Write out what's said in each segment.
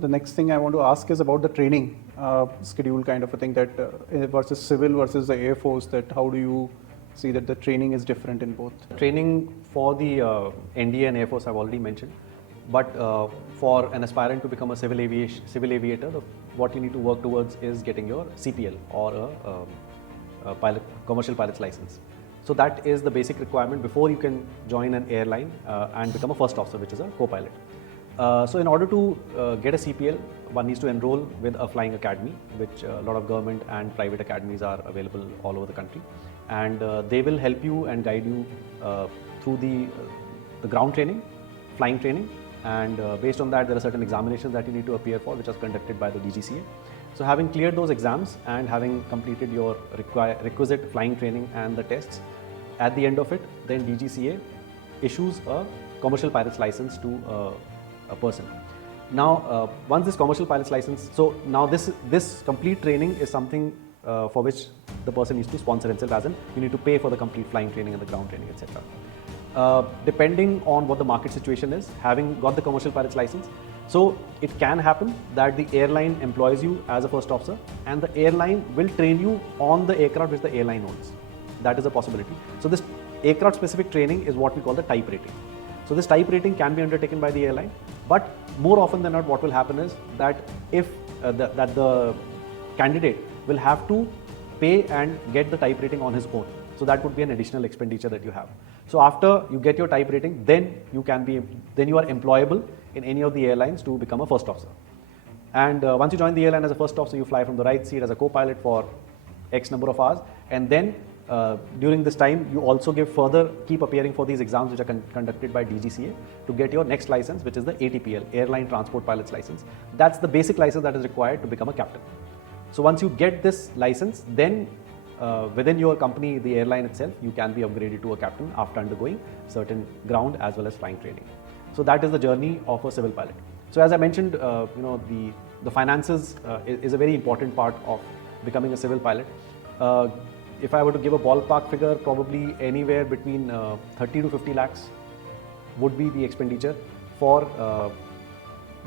the next thing I want to ask is about the training schedule kind of a thing, that versus civil versus the Air Force, that how do you see that the training is different in both? Training for the NDA and Air Force I've already mentioned, but for an aspirant to become a civil aviator, what you need to work towards is getting your CPL or a commercial pilot's license. So that is the basic requirement before you can join an airline and become a first officer, which is a co-pilot. So in order to get a CPL, one needs to enroll with a flying academy, which a lot of government and private academies are available all over the country. And they will help you and guide you through the ground training, flying training, and based on that there are certain examinations that you need to appear for, which are conducted by the DGCA. So having cleared those exams and having completed your requisite flying training and the tests, at the end of it, then DGCA issues a commercial pilot's license to a person. Now, once this commercial pilot's license, so now this complete training is something for which the person needs to sponsor himself, as in you need to pay for the complete flying training and the ground training, etc. Depending on what the market situation is, having got the commercial pilot's license, so it can happen that the airline employs you as a first officer and the airline will train you on the aircraft which the airline owns. That is a possibility. So this aircraft specific training is what we call the type rating. So this type rating can be undertaken by the airline, but more often than not what will happen is that if the candidate will have to pay and get the type rating on his own. So that would be an additional expenditure that you have. So after you get your type rating, then you are employable in any of the airlines to become a first officer. And once you join the airline as a first officer, you fly from the right seat as a co-pilot for X number of hours, and then during this time you also keep appearing for these exams which are conducted by DGCA to get your next license, which is the ATPL, Airline Transport Pilot's License. That's the basic license that is required to become a captain. So once you get this license, then within your company, the airline itself, you can be upgraded to a captain after undergoing certain ground as well as flying training. So that is the journey of a civil pilot. So as I mentioned, the finances is a very important part of becoming a civil pilot. If I were to give a ballpark figure, probably anywhere between 30 to 50 lakhs would be the expenditure for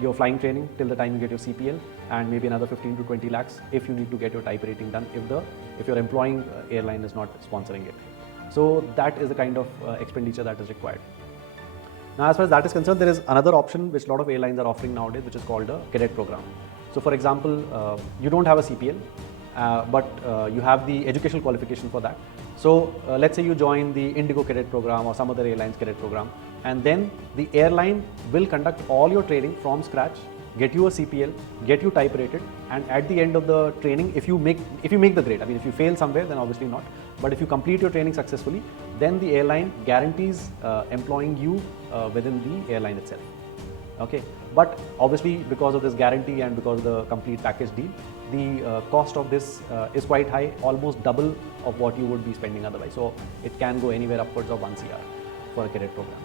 your flying training till the time you get your CPL, and maybe another 15 to 20 lakhs if you need to get your type rating done if your employing airline is not sponsoring it. So that is the kind of expenditure that is required. Now, as far as that is concerned, there is another option which a lot of airlines are offering nowadays, which is called a cadet program. So for example, you don't have a CPL, but you have the educational qualification for that. So let's say you join the Indigo cadet program or some other airline's cadet program, and then the airline will conduct all your training from scratch, get you a CPL, get you type rated, and at the end of the training, if you make the grade, I mean if you fail somewhere, then obviously not, but if you complete your training successfully, then the airline guarantees employing you within the airline itself. Okay, but obviously because of this guarantee and because of the complete package deal, the cost of this is quite high, almost double of what you would be spending otherwise. So it can go anywhere upwards of 1 CR for a cadet program.